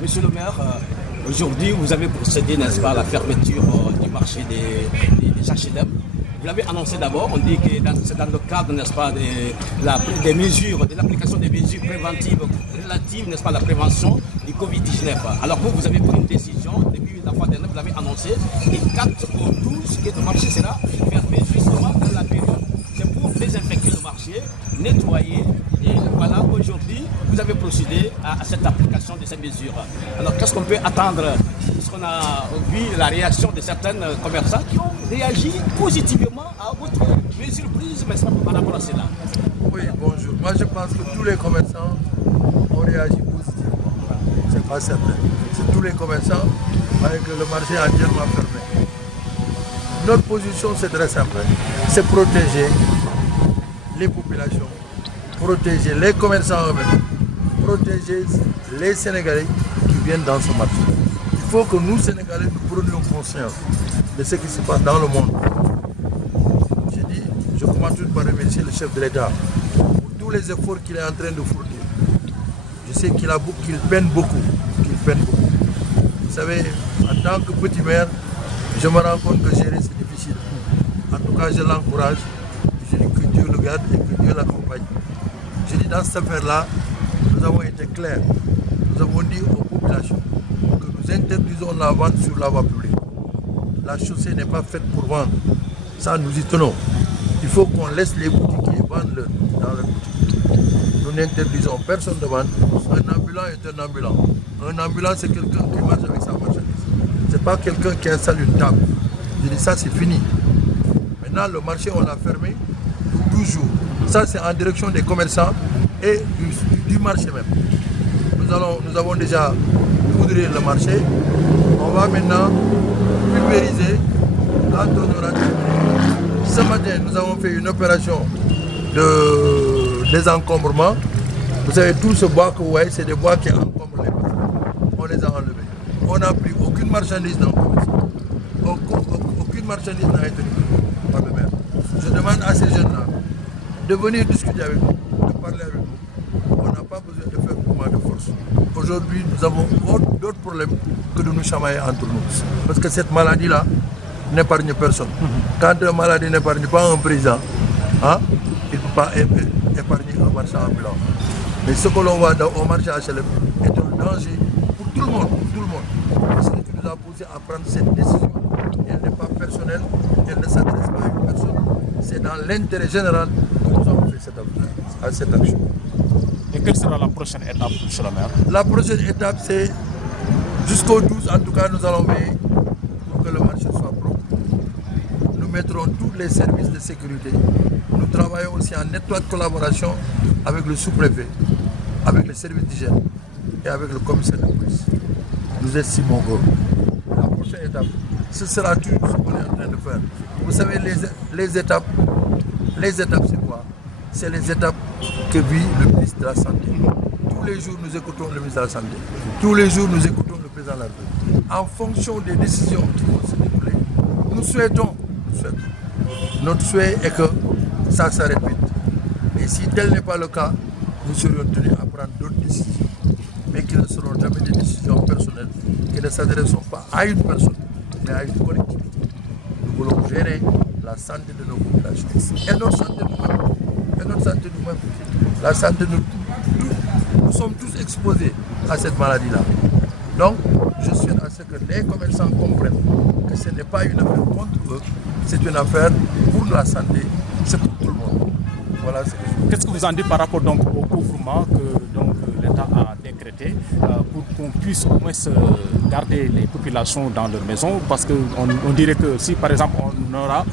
Monsieur le maire, aujourd'hui vous avez procédé, n'est-ce pas, à la fermeture du marché des HLM. Vous l'avez annoncé d'abord, on dit que c'est dans le cadre, n'est-ce pas, des mesures, de l'application des mesures préventives relatives, n'est-ce pas, à la prévention du Covid-19. Alors vous avez pris une décision, depuis la fois dernière, vous l'avez annoncé, et 4 au 12, que le marché sera fermé justement dans la période. C'est pour désinfecter le marché, nettoyer, et voilà, aujourd'hui, vous avez procédé à cette application de ces mesures. Alors qu'est-ce qu'on peut attendre? Parce qu'on a vu la réaction de certains commerçants qui ont réagi positivement à votre mesure prise, mais par rapport à cela. Oui, bonjour. Moi, je pense que tous les commerçants ont réagi positivement. C'est pas certain. C'est tous les commerçants avec le marché entièrement fermé. Notre position, c'est très simple. C'est protéger les populations, protéger les commerçants eux-mêmes, protéger les Sénégalais qui viennent dans ce marché. Il faut que nous, Sénégalais, nous prenions conscience de ce qui se passe dans le monde. J'ai dit, je commence tout par remercier le chef de l'État pour tous les efforts qu'il est en train de fournir. Je sais qu'il peine beaucoup. Vous savez, en tant que petit maire, je me rends compte que gérer c'est difficile. En tout cas, je l'encourage. Je dis que Dieu le garde et que Dieu l'accompagne. Je dis, dans cette affaire-là, nous avons été clairs. Nous avons dit aux populations que nous interdisons la vente sur la voie publique. La chaussée n'est pas faite pour vendre. Ça, nous y tenons. Il faut qu'on laisse les boutiquiers vendre dans leur boutique. Nous n'interdisons personne de vendre. Un ambulant est un ambulant. Un ambulant, c'est quelqu'un qui marche avec sa marchandise. Ce n'est pas quelqu'un qui installe une table. Je dis ça, c'est fini. Maintenant, le marché, on l'a fermé pour 12 jours. Ça, c'est en direction des commerçants et du marché même. Nous avons déjà poudré le marché. On va maintenant pulvériser quand on aura terminé. Ce matin, nous avons fait une opération de désencombrement. Vous savez, tout ce bois que vous voyez, c'est des bois qui encombrent les personnes. On les a enlevés. On n'a pris aucune marchandise dans le commerce. Aucune marchandise n'a été prise par le maire. Je demande à ces jeunes-là de venir discuter avec nous, de parler avec nous. On n'a pas besoin de faire mouvement de force. Aujourd'hui, nous avons d'autres problèmes que de nous chamailler entre nous. Parce que cette maladie-là n'épargne personne. Quand une maladie n'épargne pas un président, il ne peut pas épargner un marchand ambulant. Mais ce que l'on voit au marché HLM est un danger pour tout le monde. Ce qui nous a poussé à prendre cette décision. Elle n'est pas personnelle, elle ne s'adresse pas à une personne. C'est dans l'intérêt général que nous avons fait cette action. Et quelle sera la prochaine étape, monsieur le maire? La prochaine étape, c'est jusqu'au 12, en tout cas, nous allons veiller pour que le marché soit propre. Nous mettrons tous les services de sécurité. Nous travaillons aussi en étroite collaboration avec le sous-préfet, avec les services d'hygiène et avec le commissaire de police. Nous estimons que la prochaine étape, ce sera tout ce qu'on est en train de faire. Vous savez, les étapes, c'est quoi? C'est les étapes que vit le ministre de la Santé. Tous les jours, nous écoutons le ministre de la Santé. Tous les jours, nous écoutons le président de la République. En fonction des décisions qui vont se dérouler, nous souhaitons. Notre souhait est que ça s'arrête vite. Et si tel n'est pas le cas, nous serions tenus à prendre d'autres décisions, mais qui ne seront jamais des décisions personnelles, qui ne s'adresseront pas à une personne, mais à une collectivité. Nous voulons gérer la santé de nos populations. Et notre santé nous-mêmes. La santé nous sommes tous exposés à cette maladie-là. Donc, je souhaite à ce que les commerçants comprennent que ce n'est pas une affaire contre eux, c'est une affaire pour la santé, c'est pour tout le monde. Voilà ce que je veux. Qu'est-ce que vous en dites par rapport donc, au couvrement que l'État a décrété pour qu'on puisse au moins garder les populations dans leur maison? Parce qu'on dirait que si par exemple on aura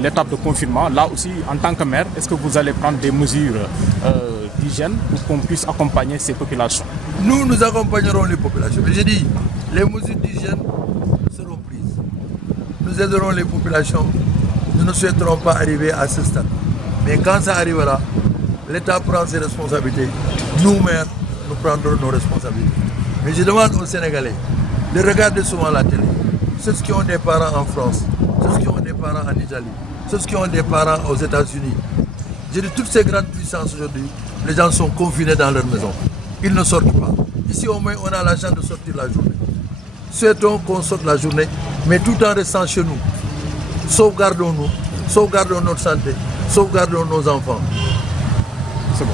l'étape de confinement, là aussi en tant que maire, est-ce que vous allez prendre des mesures d'hygiène pour qu'on puisse accompagner ces populations? Nous accompagnerons les populations. Mais j'ai dit, les mesures d'hygiène seront prises. Nous aiderons les populations. Nous ne souhaiterons pas arriver à ce stade. Mais quand ça arrivera, l'État prend ses responsabilités. Nous, maires, nous prendrons nos responsabilités. Mais je demande aux Sénégalais de regarder souvent la télé. Ceux qui ont des parents en France, ceux qui ont des parents en Italie, ceux qui ont des parents aux États-Unis. Je dis, toutes ces grandes puissances aujourd'hui, les gens sont confinés dans leur maison. Ils ne sortent pas. Ici, au moins, on a la chance de sortir la journée. Souhaitons qu'on sorte la journée, mais tout en restant chez nous. Sauvegardons-nous, sauvegardons notre santé, sauvegardons nos enfants.